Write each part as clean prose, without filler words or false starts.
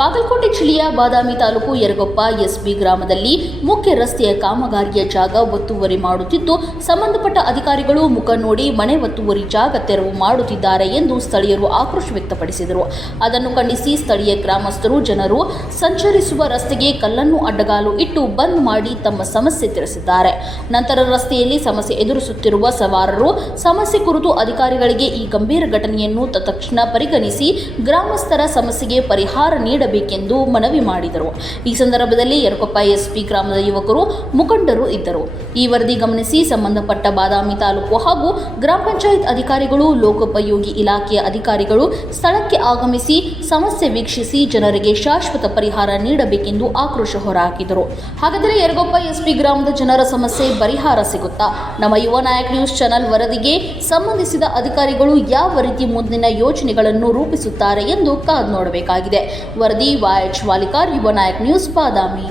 ಬಾಗಲಕೋಟೆ ಜಿಲ್ಲೆಯ ಬಾದಾಮಿ ತಾಲೂಕು ಯರಗೊಪ್ಪ ಎಸ್ಬಿ ಗ್ರಾಮದಲ್ಲಿ ಮುಖ್ಯ ರಸ್ತೆಯ ಕಾಮಗಾರಿಯ ಜಾಗ ಒತ್ತುವರಿ ಮಾಡುತ್ತಿದ್ದು ಸಂಬಂಧಪಟ್ಟ ಅಧಿಕಾರಿಗಳು ಮುಖ ನೋಡಿ ಮನೆ ಒತ್ತುವರಿ ಜಾಗ ತೆರವು ಮಾಡುತ್ತಿದ್ದಾರೆ ಎಂದು ಸ್ಥಳೀಯರು ಆಕ್ರೋಶ ವ್ಯಕ್ತಪಡಿಸಿದರು. ಅದನ್ನು ಖಂಡಿಸಿ ಸ್ಥಳೀಯ ಗ್ರಾಮಸ್ಥರು ಜನರು ಸಂಚರಿಸುವ ರಸ್ತೆಗೆ ಕಲ್ಲನ್ನು ಅಡ್ಡಗಾಲು ಇಟ್ಟು ಬಂದ್ ಮಾಡಿ ತಮ್ಮ ಸಮಸ್ಯೆ ತಿಳಿಸಿದ್ದಾರೆ. ನಂತರ ರಸ್ತೆಯಲ್ಲಿ ಸಮಸ್ಯೆ ಎದುರಿಸುತ್ತಿರುವ ಸವಾರರು ಸಮಸ್ಯೆ ಕುರಿತು ಅಧಿಕಾರಿಗಳಿಗೆ ಈ ಗಂಭೀರ ಘಟನೆಯನ್ನು ತತ್ಕ್ಷಣ ಪರಿಗಣಿಸಿ ಗ್ರಾಮಸ್ಥರ ಸಮಸ್ಯೆಗೆ ಪರಿಹಾರ ನೀಡಬೇಕೆಂದು ಮನವಿ ಮಾಡಿದರು. ಈ ಸಂದರ್ಭದಲ್ಲಿ ಯರಗೊಪ್ಪ ಎಸ್ಪಿ ಗ್ರಾಮದ ಯುವಕರು ಮುಖಂಡರು ಇದ್ದರು. ಈ ವರದಿ ಗಮನಿಸಿ ಸಂಬಂಧಪಟ್ಟ ಬಾದಾಮಿ ತಾಲೂಕು ಹಾಗೂ ಗ್ರಾಮ ಪಂಚಾಯತ್ ಅಧಿಕಾರಿಗಳು, ಲೋಕೋಪಯೋಗಿ ಇಲಾಖೆಯ ಅಧಿಕಾರಿಗಳು ಸ್ಥಳಕ್ಕೆ ಆಗಮಿಸಿ ಸಮಸ್ಯೆ ವೀಕ್ಷಿಸಿ ಜನರಿಗೆ ಶಾಶ್ವತ ಪರಿಹಾರ ನೀಡಬೇಕೆಂದು ಆಕ್ರೋಶ ಹೊರಹಾಕಿದರು. ಹಾಗಾದರೆ ಯರಗೊಪ್ಪ ಎಸ್ಪಿ ಗ್ರಾಮದ ಜನರ ಸಮಸ್ಯೆ ಪರಿಹಾರ ಸಿಗುತ್ತಾ? ನಮ್ಮ ಯುವ ನಾಯಕ್ ನ್ಯೂಸ್ ಚಾನೆಲ್ ವರದಿಗೆ ಸಂಬಂಧಿಸಿದ ಅಧಿಕಾರಿಗಳು ಯಾವ ರೀತಿ ಮುಂದಿನ ಯೋಜನೆಗಳನ್ನು ರೂಪಿಸುತ್ತಾರೆ ಎಂದು ಕಾದು ನೋಡಬೇಕಾಗಿದೆ. ವರದಿ YH ವಾಲಿಕಾರ್, ಯುವ ನಾಯಕ್ ನ್ಯೂಸ್, ಬಾದಾಮಿ.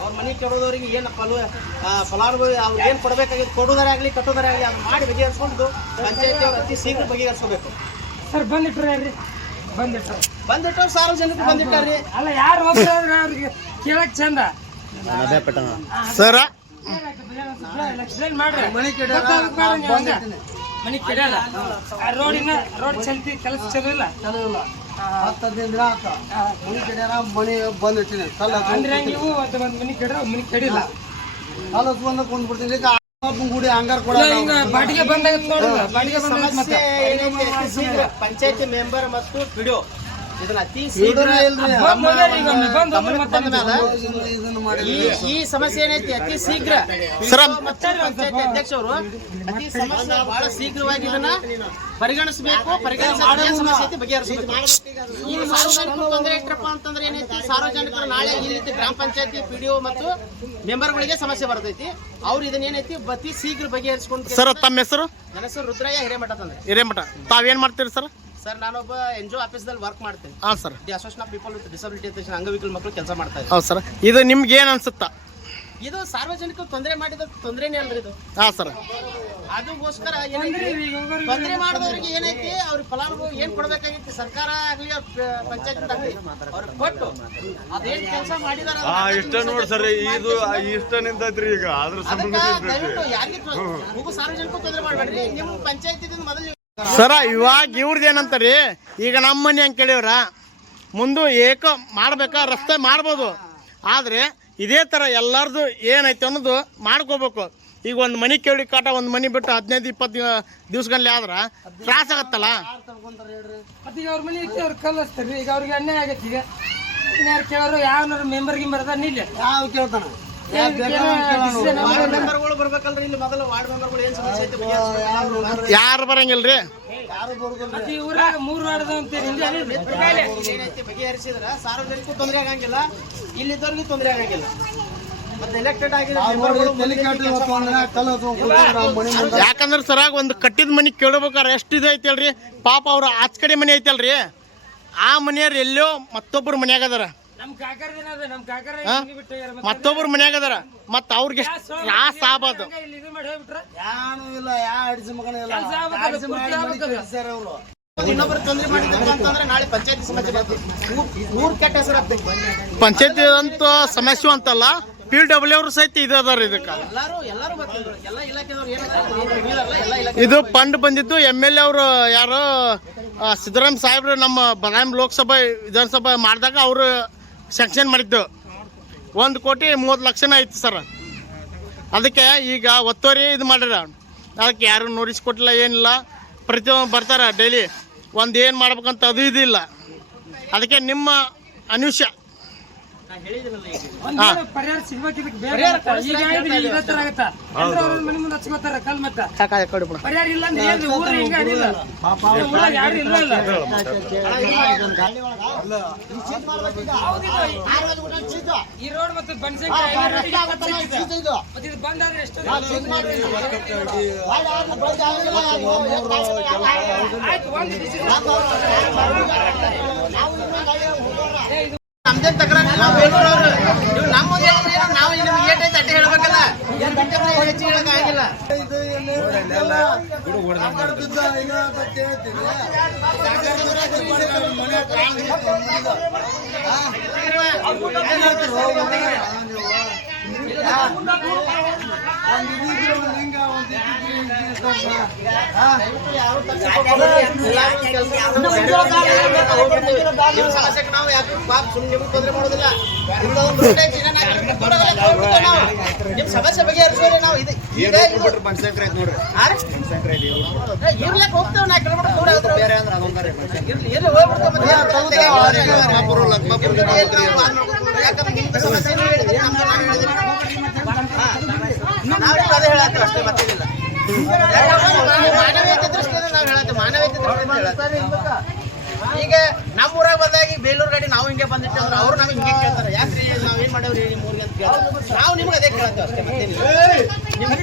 ಅವ್ರ ಮನೆ ಕೆಡೋದವ್ರಿಗೆ ಏನು ಫಲಾನುಭವಿ ಅವ್ರಿಗೆ ಏನು ಕೊಡಬೇಕಾಗಿದ್ದು ಕೊಡೋದಾರೆ ಆಗಲಿ ಕಟ್ಟೋದಾರೆ ಆಗಲಿ ಅದು ಮಾಡಿ ಬಗೆಹರಿಸ್ಕೊಂಡು ಪಂಚಾಯತಿ ಅವ್ರು ಅತಿ ಶೀಘ್ರ ಬಗೆಹರಿಸಬೇಕು. ಸರ್ ಬಂದಿಟ್ರಿ ಬಂದಿಟ್ಟು ಸಾರ್ವಜನಿಕರು ಬಂದಿಟ್ಟಾರ್ರಿ. ಅಲ್ಲ ಯಾರು ಹೋಗ್ತಾರೆ ಅವ್ರಿಗೆ ಕೇಳಕ್ ಚಂದ ಸರ ಮಾಡ್ರಿ. ಮನೆ ಕೆಡಲ್ಲ, ರೋಡ್ ಚಲ್ತಿ ಕೆಲಸ ಚಲೋ ಇಲ್ಲ. 10 ದಿನ ಆತ ಮನೆ ಕೆಡ್ಯಾರ, ಮನೆ ಬಂದಿಟ್ಟಿನಿ ಅಂದ್ರೆ ನೀವು ಒಂದು ಮನೆ ಕೆಡ್ರ ಮನೆ ಕೆಡಿಲ್ಲ ಕಾಲಸ್ ಬಂದ ಕೊಂಡ್ಬಿಡ್ತೀನಿ. ಗುಡಿ ಹಂಗಾರ ಕೊಡ ಬಾಡಿಗೆ ಬಂದಾಗ ಬಾಡಿಗೆ ಬಂದಾಗ ಪಂಚಾಯತಿ ಮೆಂಬರ್ ಮತ್ತು ಪಿಡಿಒ ಇದನ್ನ ಅತಿ ಈ ಸಮಸ್ಯೆ ಏನೈತಿ ಅತಿ ಶೀಘ್ರ ಪಂಚಾಯತಿ ಅಧ್ಯಕ್ಷರು ಅತಿ ಸಮಸ್ಯೆ ಬಹಳ ಶೀಘ್ರವಾಗಿ ಇದನ್ನ ಪರಿಗಣಿಸಬೇಕು. ಸಮಸ್ಯೆ ಬಗೆಹರಿಸಬೇಕು. ಈಗ ಸಾರ್ವಜನಿಕರು ತೊಂದರೆ ಇಟ್ಟರಪ್ಪ ಅಂತಂದ್ರೆ ಏನೈತಿ, ಸಾರ್ವಜನಿಕರು ನಾಳೆ ಇಲ್ಲಿ ಗ್ರಾಮ ಪಂಚಾಯತಿ ಪಿಡಿಒ ಮತ್ತು ಮೆಂಬರ್ಗಳಿಗೆ ಸಮಸ್ಯೆ ಬರ್ತೈತಿ. ಅವ್ರು ಇದನ್ನ ಏನೈತಿ ಅತಿ ಶೀಘ್ರ ಬಗೆಹರಿಸಿಕೊಂಡು. ಸರ್ ತಮ್ಮ ಹೆಸರು? ನನ್ನ ಹೆಸರು ರುದ್ರಯ್ಯ ಹಿರೇಮಠ ತಂದ್ರೆ. ಹಿರೇಮಠ. ತಾವೇನ್ ಮಾಡ್ತೀರಿ ಸರ್? ಸರ್ ನಾನೊಬ್ಬ NGO ಆಫೀಸ್ದಲ್ಲಿ ವರ್ಕ್ ಮಾಡ್ತೀನಿ. ಹಾಂ sir. The association of people with disability ಅಂತ ಅಂಗವಿಕಲ ಮಕ್ಕಳು ಕೆಲಸ ಮಾಡ್ತಾ ಇದ್ದಾರೆ. ಹೌದು ಸರ್. ಇದು ನಿಮ್ಗೆ ಏನು ಅನ್ಸುತ್ತಾ? ಇದು ಸಾರ್ವಜನಿಕರು ತೊಂದರೆ ಮಾಡಿದ ತೊಂದರೆನೇ ಅಲ್ರಿ ಇದು. ಹಾಂ ಸರ್. ಅದಕ್ಕೋಸ್ಕರ ತೊಂದರೆ ಮಾಡಿದವ್ರಿಗೆ ಏನೈತಿ ಅವ್ರಿಗೆ ಫಲಾನುಭವಿ ಏನ್ ಕೊಡ್ಬೇಕಾಗಿತ್ತು ಸರ್ಕಾರ ಆಗ್ಲಿ ಪಂಚಾಯತ್ ಆಗ್ಲಿ ಅವ್ರಿಗೆ ಕೊಟ್ಟು ಅದೇನ್ ಕೆಲಸ ಮಾಡಿದಾರ ಇಷ್ಟ ನೋಡಿ ಸರ್. ಇದು ಇಷ್ಟ ನಿಂತೈತ್ರಿ ಈಗ. ಅದ್ರ ದಯವಿಟ್ಟು ಯಾರಿಗೂ ಸಾರ್ವಜನಿಕರು ತೊಂದರೆ ಮಾಡ್ಬೇಡ್ರಿ. ನಿಮ್ಮ ಪಂಚಾಯತ್ ಮೊದಲು ಸರ ಇವಾಗ ಇವ್ರದ್ದು ಏನಂತಾರಿ, ಈಗ ನಮ್ಮ ಮನೆ ಹಂಗೆ ಕೇಳಿವ್ರ ಮುಂದೆ ಮಾಡ್ಬೇಕಾ ರಸ್ತೆ ಮಾಡ್ಬೋದು, ಆದರೆ ಇದೇ ಥರ ಎಲ್ಲರದು ಏನೈತೆ ಅನ್ನೋದು ಮಾಡ್ಕೋಬೇಕು. ಈಗ ಒಂದು ಮನೆ ಕೇಳಿ ಕಾಟ ಒಂದು ಮನೆ ಬಿಟ್ಟು 15-20 ದಿವ್ಸಗಲ್ಲಿ ಆದ್ರೆ ತ್ರಾಸ ಆಗತ್ತಲ್ಲ. ಮತ್ತೆ ಈಗ ಅವ್ರ ಮನೆ ಐತಿ ಅವ್ರು ಕಲಿಸ್ತಾರೆ. ಈಗ ಅವ್ರಿಗೆ ಅನ್ಯಾಯ ಆಗೈತಿ. ಈಗ ಯಾರು ಕೇಳೋರು ಯಾವ ಮೆಂಬರ್ ಗಿಂಬರ್ ಅದ ನಿಲ್ಲ ಯಾವ ಕೇಳ್ತಾನ ಮೆಂಬರ್ಗಳು ಬರ್ಬೇಕಲ್ರಿ. ಇಲ್ಲಿ ಮೊದಲು ವಾರ್ಡ್ ಮೆಂಬರ್ಗಳು ಏನ್ ಸಮಸ್ಯೆ ಐತಿ ಯಾರು ಬರಂಗಿಲ್ರಿ. ಊರಾಗ 3 ವಾರ್ಡ್ ಏನೈತಿ ಬಗೆಹರಿಸಿದ್ರ ಸಾರ್ವಜನಿಕರು ತೊಂದರೆ ಆಗಂಗಿಲ್ಲ, ಇಲ್ಲಿದ್ದವ್ರಿಗೂ ತೊಂದರೆ ಆಗಂಗಿಲ್ಲ. ಮತ್ತೆ ಎಲೆಕ್ಟೆಡ್ ಆಗಿರೋ ಯಾಕಂದ್ರೆ ಸರಾಗ ಒಂದು ಕಟ್ಟಿದ ಮನೆ ಕೇಳಬೇಕಾರೆ ಎಷ್ಟು ಇದು ಐತಲ್ರಿ. ಪಾಪ ಅವ್ರ ಆಚ ಕಡೆ ಮನೆ ಐತಲ್ರಿ, ಆ ಮನೆಯವ್ರು ಎಲ್ಲೋ ಮತ್ತೊಬ್ಬರು ಮನ್ಯಾಗ ಅದಾರ, ಮತ್ತೊಬ್ಬರು ಮನ್ಯಾಗ ಅದಾರ. ಮತ್ತ ಅವ್ರಿಗೆ ತ್ರಾಸ ಆಗ್ಬಾರ್ದು. ಇನ್ನೊಬ್ಬರು ತೊಂದರೆ ಮಾಡಿದ್ರು ಅಂತಂದ್ರೆ ನಾಳೆ ಪಂಚಾಯತಿ ಸಮಸ್ಯೆ ಬರ್ತದೆ. ಊರ್ ಕೆಟ್ಟ ಹೆಸರು ಆಗ್ತದೆ. ಪಂಚಾಯತಿ ಅಂತ ಸಮಸ್ಯೆ ಅಂತಲ್ಲ, PW ಅವರು ಸಹಿತ ಇದು ಅದಾರ. ಇದಕ್ಕೆ ಎಲ್ಲರೂ ಬರ್ತಿದ್ರು. ಎಲ್ಲ ಇಲಾಖೆದವ್ರು ಏನಾದ್ರು ಇದು ಫಂಡ್ ಬಂದಿದ್ದು MLA ಅವರು ಯಾರು ಸಿದ್ದರಾಮಯ್ಯ ಸಾಹೇಬ್ರು ನಮ್ಮ ಬಾದಾಮಿ ಲೋಕಸಭಾ ವಿಧಾನಸಭಾ ಮಾಡಿದಾಗ ಅವರು ಸ್ಯಾಂಕ್ಷನ್ ಮಾಡಿದ್ದು 1,30,30,00,000 ಐತಿ ಸರ್. ಅದಕ್ಕೆ ಈಗ ಒತ್ತುವರಿ ಇದು ಮಾಡ್ಯಾರ. ಅದಕ್ಕೆ ಯಾರು ನೋಟಿಸ್ ಕೊಟ್ಟಿಲ್ಲ, ಏನಿಲ್ಲ. ಪ್ರತಿಯೊಂದು ಬರ್ತಾರೆ ಡೈಲಿ ಒಂದು ಏನು ಮಾಡ್ಬೇಕಂತ ಅದು ಇದಿಲ್ಲ. ಅದಕ್ಕೆ ನಿಮ್ಮ ಅನುಷ್ಯ ಪರಿಹಾರ ಸಿಗ್ಬೇಕಿದ್ ಮನೆ ಮುಂದೆ ಹಚ್ಕೋತಾರ ಕಲ್ ಮತ್ತ ಪರಿಹಾರ ಇಲ್ಲ ಅಂದ್ರೆ ಊರ ಹಿಂಗ ಅಡಿಲ್ಲ. ಯಾರು ಇಲ್ಲ ಈ ರೋಡ್ ಮತ್ತೆ ಬನ್ಸಂಖ್ಯೆ ಬಂದಾದ್ರೆ ಎಷ್ಟು ನಮ್ದೇ ತಕರಾರು. ನೀವು ನಮ್ಮ ನಾವು ನಿಮ್ಗೆ ಏಟೈತೆ ಅಡ್ಡಿ ಹೇಳ್ಬೇಕಲ್ಲ, ಹೆಚ್ಚು ಹೇಳಕ್ ಆಗಿಲ್ಲ. ನಿಮ್ಮ ಸಮಸ್ಯೆಗೆ ನಾವು ಯಾಕೆ ಸುಮ್ಮನೆ ನಿಮ್ಗೆ ತೊಂದರೆ ಮಾಡೋದಿಲ್ಲ. ನಿಮ್ ಸಮಸ್ಯೆ ಬಗೆಹರಿಸೋರಿ ನಾವು ಇದು ಇರ್ಲಿಕ್ಕೆ ಹೋಗ್ತೇವೆ. 4 ಕಿಲೋಮೀಟರ್ ದೂರ ಇರ್ಲಿ ಹೋಗ್ಬಿಡ್ತೇವೆ. ಅದೇ ಹೇಳತ್ತೇವೆ ಅಷ್ಟೇ, ಮತ್ತೇನಿಲ್ಲ. ಮಾನವೀಯತೆ ದೃಷ್ಟಿಯಿಂದ ನಾವು ಹೇಳತ್ತೇವೆ, ಮಾನವೀಯತೆ ದೃಷ್ಟಿಯಿಂದ. ಈಗ ನಮ್ಮ ಊರಾಗ ಬಂದಾಗ ಈಗ ಬೇಲೂರು ಗಾಡಿ ನಾವು ಹಿಂಗೆ ಬಂದಿಟ್ಟು ಅಂದ್ರೆ ಅವ್ರು ನಮಗೆ ಹಿಂಗೆ ಕೇಳ್ತಾರೆ, ಯಾಕ್ರಿ ನಾವ್ ಏನ್ ಮಾಡೇವ್ರಿ ನಿಮ್ಮ ಊರಿಗೆ ಅಂತ ಕೇಳ್ತಾರೆ. ನಾವು ನಿಮ್ಗೆ ಅದೇ ಕೇಳತ್ತೇವೆ ಅಷ್ಟೇ, ಮತ್ತೇನಿಲ್ಲ. ನಿಮ್ಗೆ